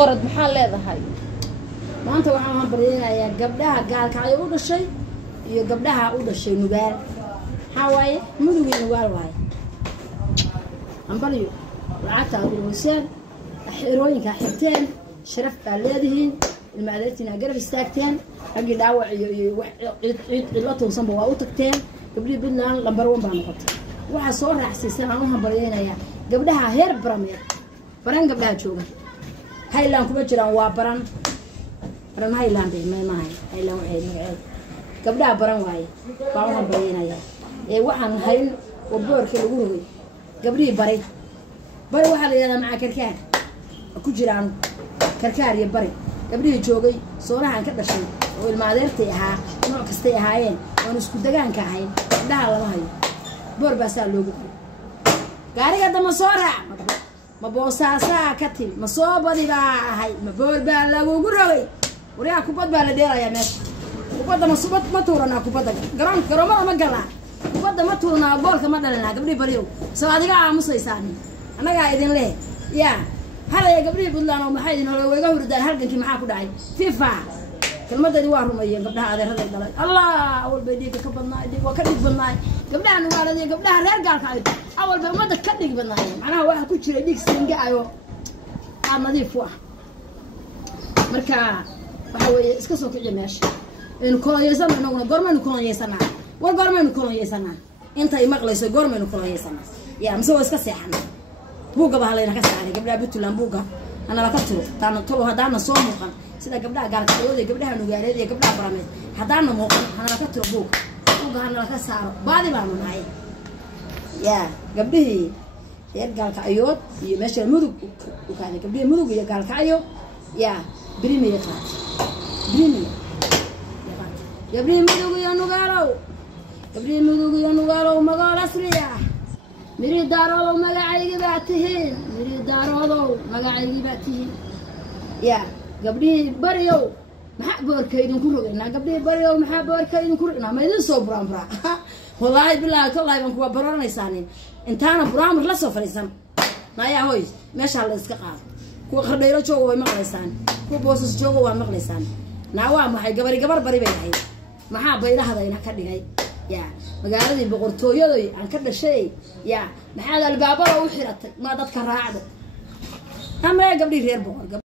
qorad maxaa leedahay maanta waxaan bareenayaa gabdhaha gaalkacyo u dhashay iyo gabdhaha u dhashay nugaal maxaa waaye mudugii nugaal waaye ambaliyo lacagta aad ururseen xirooyinka xirteen sharaf baa leedihiin ilmaadaytina garab istaagteen ragii dhaawac iyo cid toonsanba waa u tagteen gabdhii Puntland lambar 1 baa noqotay waxa soo raaxsiisay aan u hambalyeynaya gabdhaha heer barameed baran gabdhaha jooga Highland kuma jiraan waa baran Highland waxay gabdhaha baran waaye baa u hambalyeynaya waxaan hayn oo boorka lagu rogay gabdhii bari waxa la yiraahdaa maca karkaar ku jiraan karkaar iyo bari gabdhii joogay soonahan ka dhashay oo ilmaadeertay ahaa nooc kastay ahaayeen oo isku dagaanka ahayn gabdhaha lama hayo boor baa saa loogu gaariga dama soo raac ma boosaasa ka til ma soo badi baa ahay ma boor baa lagu rogay wariyaa kubad baa la dheerayaa meesha kubadda ma subad ma tuurana kubadda garoomada ma galaa kubadda ma tuurna goolka ma dhalana gabdhii bariyow soo adiga aamusaysaan anaga idin leh yaa halay gabdhii Puntland oo maxay idin wayga hurdaan halgankii maxaa ku dhacay FIFA kelmadani waa rumeeyeen gabdhaha adeerada dhalay Allah awal bay dhiig ka badnaa dhiig waa ka dhig badnaa gabdhaha nugaaladay gabdhaha reer gaalkacyo awal bay umada ka dhig badnaa macnaha waxa ku jira dhiig singa ayo aan nadiif ah marka waxa weeye iska soo kiciye meesha in kooyaysan inaguna gormaynu kooyaysanaa war gormaynu kooyaysanaa inta ay maqlayso gormaynu kooyaysanaa yaa mise waa iska seexanaa buuga baa leena ka saaray gabdhaha Puntland buuga ana la ka tiro taana tolo hadaana soo muuqan sida gabdhaha gaalkacyo iyo gabdhaha nugaaleed iyo gabdhaha barameed hadaana muuqan ana la ka tiro buuga ana la ka saaro baadi baa nahay yaa gabdhii reer gaalkacyo iyo meesha mudug u kaaday gabdhii mudug iyo gaalkacyo yaa birimiye qaat gabdhii mudug iyo nugaalow magaal asriya miri daarodo magacaygi baa tihiin yaa gabdhii bariyow maxaa boorkaydin ku rogaynaa gabdhii bariyow maxaa boorkaydin ku rogaynaa ma idin soo buraanbura wallaahi bilaahi kollaahi baan kuwa baranaysaani intaana buraamar la soo fadhiisan naayaa hoy meesha la iska qaado kuwa qardhayro jooga way maqlaysaan kuwa boosas jooga waa maqlaysaan naawaa maxay gabar bari bay ahayd maxaa baydahadayna ka dhigay yaa magaaladii boqortooyaday aan ka dhashay yaa maxaad albaabada u xiratay ma dadka raacdo ama gabdhii reer boqor